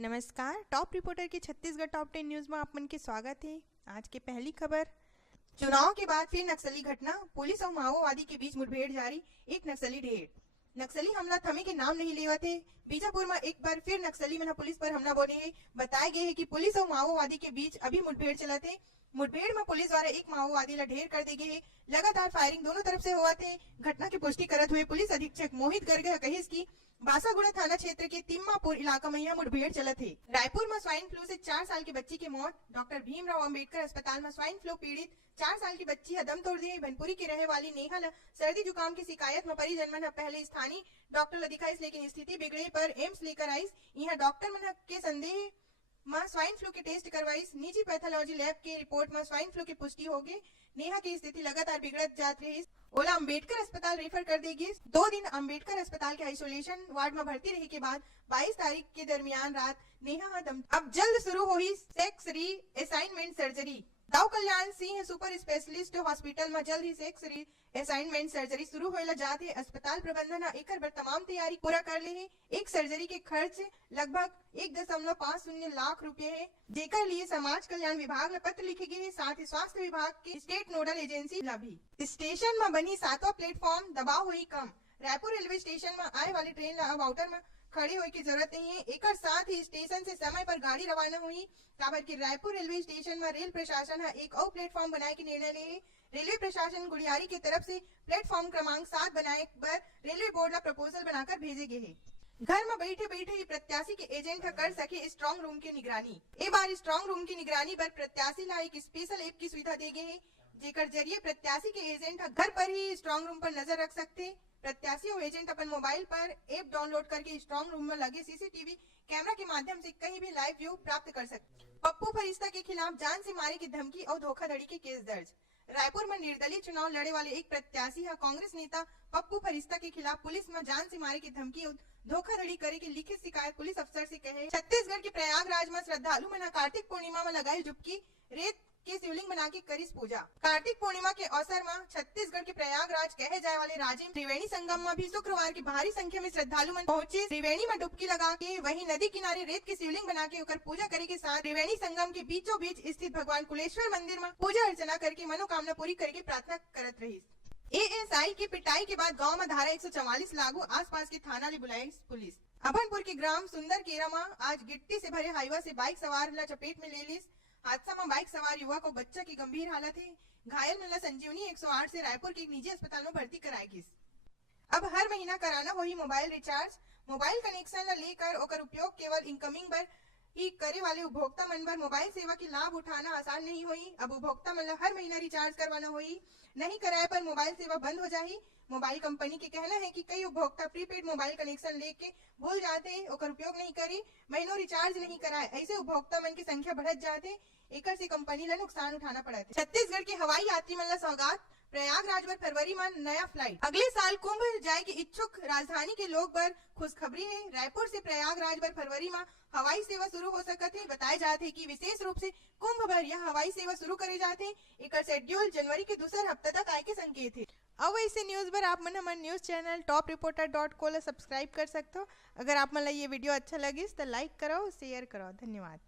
नमस्कार। Top reporter की Chhattisgarh top 10 news में आप मन के स्वागत है। आज के पहली खबर, चुनाव के बाद फिर नक्सली घटना, पुलिस और माओवादी के बीच मुठभेड़ जारी, एक नक्सली ढेर। नक्सली हमला थमे के नाम नहीं लेवा थे। बीजापुर में एक बार फिर नक्सली मन पुलिस पर हमला बोले है। बताए गए है कि पुलिस और माओवादी के बीच अभी मुठभेड़ चला थे। मुठभेड़ में पुलिस द्वारा एक माओवादी ला ढेर कर दी गई है। लगातार फायरिंग दोनों तरफ से हुआ थे। घटना की पुष्टि करते हुए पुलिस अधीक्षक मोहित गर्ग कहिस की बासागुड़ा थाना क्षेत्र के तिम्मापुर इलाका में यह मुठभेड़ चला थे। रायपुर में स्वाइन फ्लू से 4 साल की बच्ची की मौत। डॉक्टर भीमराव अंबेडकर अस्पताल में स्वाइन फ्लू पीड़ित 4 साल की बच्ची दम तोड़ दी। भनपुरी की रहने वाली नेहा सर्दी जुकाम की शिकायत में परिजन मन पहले स्थानीय डॉक्टर दिखाईस, लेकिन स्थिति बिगड़े पर एम्स लेकर आईस। यहाँ डॉक्टर मन के संदेह में स्वाइन फ्लू के टेस्ट करवाईस। निजी पैथोलॉजी लैब के रिपोर्ट में स्वाइन फ्लू की पुष्टि हो गई। नेहा की स्थिति लगातार बिगड़त जात रही। ओला अंबेडकर अस्पताल रेफर कर देगी। 2 दिन अंबेडकर अस्पताल के आइसोलेशन वार्ड में भर्ती रही के बाद 22 तारीख के दरमियान रात नेहा दम। अब जल्द शुरू हुई सेक्स री assignment surgery. Dau Kalyan Singh super specialist hospital में जल्द ही सेक्स री असाइनमेंट सर्जरी शुरू होएला जात है। अस्पताल प्रबंधन एकर बर तमाम तैयारी पूरा कर ले है। एक सर्जरी के खर्च लगभग 1.50 लाख रुपए है, जेकर लिए समाज कल्याण विभाग ने पत्र लिखे गए है। साथ ही स्वास्थ्य विभाग के स्टेट नोडल एजेंसी भी। स्टेशन में बनी 7वां प्लेटफॉर्म, दबाव हुई कम। रायपुर रेलवे स्टेशन में आए वाली ट्रेन अब आउटर में खड़े होने की जरूरत नहीं है। एक साथ ही स्टेशन से समय पर गाड़ी रवाना हुई। काबर की रायपुर रेलवे स्टेशन में रेल प्रशासन एक और प्लेटफॉर्म बनाए के निर्णय ले। रेलवे प्रशासन गुड़ियारी की तरफ से प्लेटफॉर्म क्रमांक 7 बनाए पर रेलवे बोर्ड ला प्रपोजल बनाकर भेजे गए है। घर में बैठे बैठे ही प्रत्याशी के एजेंट कर सके स्ट्रॉन्ग रूम की निगरानी। एक बार स्ट्रॉन्ग रूम की निगरानी पर प्रत्याशी ला एक स्पेशल ऐप की सुविधा दी गई है, जेकर जरिए प्रत्याशी के एजेंट घर पर ही स्ट्रॉन्ग रूम पर नजर रख सकते। प्रत्याशी और एजेंट अपन मोबाइल पर ऐप डाउनलोड करके स्ट्रॉन्ग रूम में लगे सीसीटीवी कैमरा के माध्यम से कहीं भी लाइव व्यू प्राप्त कर सकते। पप्पू फरिश्ता के खिलाफ जान से मारे की धमकी और धोखाधड़ी के केस दर्ज। रायपुर में निर्दलीय चुनाव लड़े वाले एक प्रत्याशी कांग्रेस नेता पप्पू फरिश्ता के खिलाफ पुलिस में जान से मारे की धमकी और धोखाधड़ी करे की लिखित शिकायत पुलिस अफसर से कहे। छत्तीसगढ़ के प्रयागराज में श्रद्धालु मन कार्तिक पूर्णिमा में लगाई डुबकी, रेत के शिवलिंग बना के करिस पूजा। कार्तिक पूर्णिमा के अवसर में छत्तीसगढ़ के प्रयागराज कहे जाए वाले राजिम त्रिवेणी संगम में भी शुक्रवार की भारी संख्या में श्रद्धालु मन पहुंचे। त्रिवेणी में डुबकी लगा के वहीं नदी किनारे रेत के शिवलिंग बना के होकर पूजा करे के साथ त्रिवेणी संगम के बीचों बीच स्थित भगवान कुलेश्वर मंदिर में पूजा अर्चना करके मनोकामना पूरी करके प्रार्थना करत रही। एएसआई की पिटाई के बाद गाँव में धारा 144 लागू, आसपास के थाना ले बुलाई पुलिस। अभनपुर के ग्राम सुंदर केरा में आज गिट्टी से भरे हाईवा से बाइक सवार ला चपेट में ले ली। हादसा में बाइक सवार युवक और बच्चा की गंभीर हालत है। घायल मिला संजीवनी 108 से रायपुर के एक निजी अस्पताल में भर्ती कराएगी। अब हर महीना कराना होगी मोबाइल रिचार्ज। मोबाइल कनेक्शन ला लेकर ओकर उपयोग केवल इनकमिंग पर ही करे वाले उपभोक्ता मन पर मोबाइल सेवा की लाभ उठाना आसान नहीं हुई। अब उपभोक्ता मन हर महीना रिचार्ज करवाना हुई, नहीं कराए पर मोबाइल सेवा बंद हो जाही। मोबाइल कंपनी के कहना है कि कई उपभोक्ता प्रीपेड मोबाइल कनेक्शन लेके भूल जाते, ओकर उपयोग नहीं करे, महीनों रिचार्ज नहीं कराए। ऐसे उपभोक्ता मन की संख्या बढ़त जाते, एकर से कंपनी ला नुकसान उठाना पड़ा। छत्तीसगढ़ के हवाई यात्री मन ला सौगात। प्रयागराज पर फरवरी में नया फ्लाइट। अगले साल कुंभ जाए के इच्छुक राजधानी के लोग पर खुशखबरी है। रायपुर से प्रयागराज पर फरवरी में हवाई सेवा शुरू हो सकत है। बताए जाते हैं कि विशेष रूप से कुंभ भर यह हवाई सेवा शुरू करे जाते हैं। एक शेड्यूल जनवरी के दूसरे हफ्ते तक आए के संकेत है। अब ऐसे न्यूज पर आप मन हमारे न्यूज चैनल topreporter.co सब्सक्राइब कर सकते हो। अगर आप मन ये वीडियो अच्छा लगी तो लाइक करो, शेयर करो। धन्यवाद।